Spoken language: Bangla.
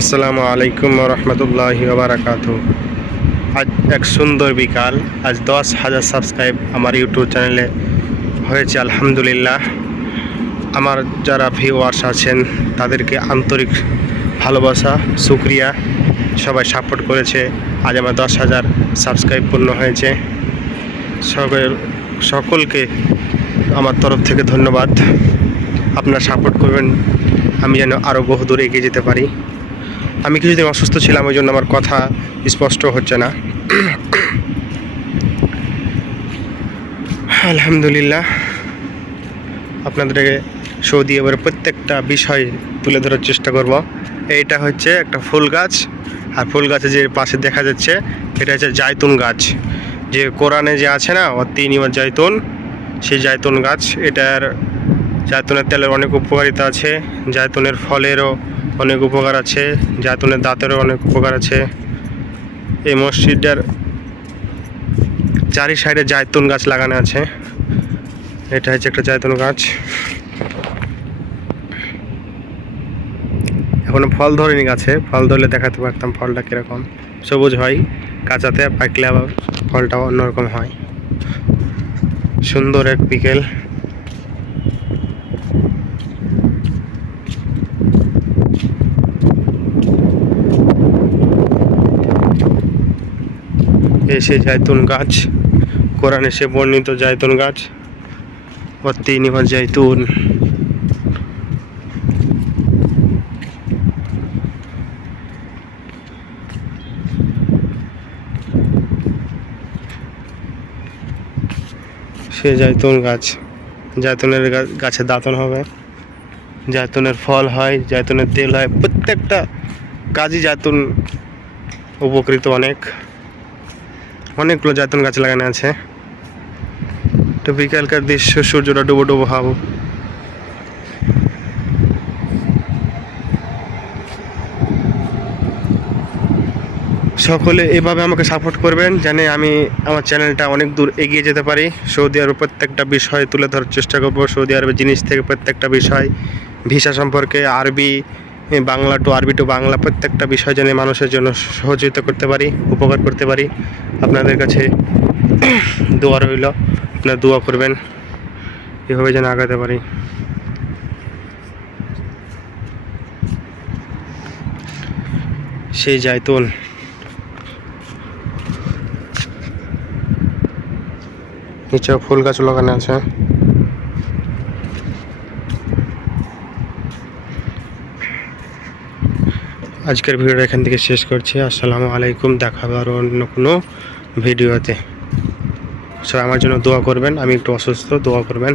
আসসালামু আলাইকুম রহমতুল্লাহি বারাকাত আজ এক সুন্দর বিকাল, আজ দশ হাজার সাবস্ক্রাইব আমার ইউটিউব চ্যানেলে হয়েছে, আলহামদুলিল্লাহ। আমার যারা ভিউয়ার্স আছেন, তাদেরকে আন্তরিক ভালোবাসা, শুক্রিয়া, সবাই সাপোর্ট করেছে। আজ আমার দশ হাজার সাবস্ক্রাইব পূর্ণ হয়েছে। সকল সকলকে আমার তরফ থেকে ধন্যবাদ। আপনারা সাপোর্ট করবেন, আমি যেন আরও বহুদূর এগিয়ে যেতে পারি। আমি কিছুদিন অসুস্থ ছিলাম, ওই জন্য আমার কথা স্পষ্ট হচ্ছে না। আলহামদুলিল্লাহ। আপনাদেরকে সৌদি এবার প্রত্যেকটা বিষয় তুলে ধরার চেষ্টা করব। এইটা হচ্ছে একটা ফুল গাছ, আর ফুল গাছে যে পাশে দেখা যাচ্ছে, এটা হচ্ছে জায়তুন গাছ। যে কোরআনে যে আছে না তিন ইমার জায়তুন সেই জায়তুন গাছ, এটার জায়তুনের তেলের অনেক উপকারিতা আছে, জায়তুনের ফলেরও অনেক উপকার আছে জায়তুনের দাঁতেরও অনেক উপকার আছে। এই মসজিদটার চারি সাইডে জায়তুন গাছ লাগানো আছে। এটা হচ্ছে একটা জায়তুন গাছ। এখনও ফল ধরেনি গাছে, ফল ধরলে দেখাতে পারতাম ফলটা কীরকম। সবুজ হয়, কাঁচাতে পাকলে আবার ফলটা অন্যরকম হয়। সুন্দর এক বিকেল। এসে জায়তুন গাছ, কোরআনে সে বর্ণিত জায়তুন গাছ, অতি নিমা জায়তুন সে জায়তুন গাছ জায়তুনের গাছে দাঁতন হবে। জায়তুনের ফল হয় জায়তুনের তেল হয়। প্রত্যেকটা কাজই জায়তুন উপকৃত অনেক। অনেকগুলো জায়তুন গাছ লাগানো আছে। তো বিকালকার দৃশ্য, সূর্যটা ডুবো ডুবো হাব সকলে এভাবে আমাকে সাপোর্ট করবেন যেন আমি আমার চ্যানেলটা অনেক দূর এগিয়ে যেতে পারি। সৌদি আরবের প্রত্যেকটা বিষয় তুলে ধরার চেষ্টা করব। সৌদি আরবের জিনিস থেকে প্রত্যেকটা বিষয়, ভিসা সম্পর্কে আরবি বাংলা টু আরবি টু বাংলা প্রত্যেকটা বিষয় যেন মানুষের জন্য সহযোগিতা করতে পারি, উপকার করতে পারি। আপনাদের কাছে দোয়া রইল। আপনারা দোয়া করবেন। এভাবে যেন আগাতে পারি। সেই জায়তুন। নিচে ফুল গাছ লাগানো আছে। আজকের ভিডিওটা এখান থেকে শেষ করছি। আসসালামু আলাইকুম দেখা হবে আরও অন্য কোনো ভিডিওতে। সবাই আমার জন্য দোয়া করবেন, আমি একটু অসুস্থ, দোয়া করবেন।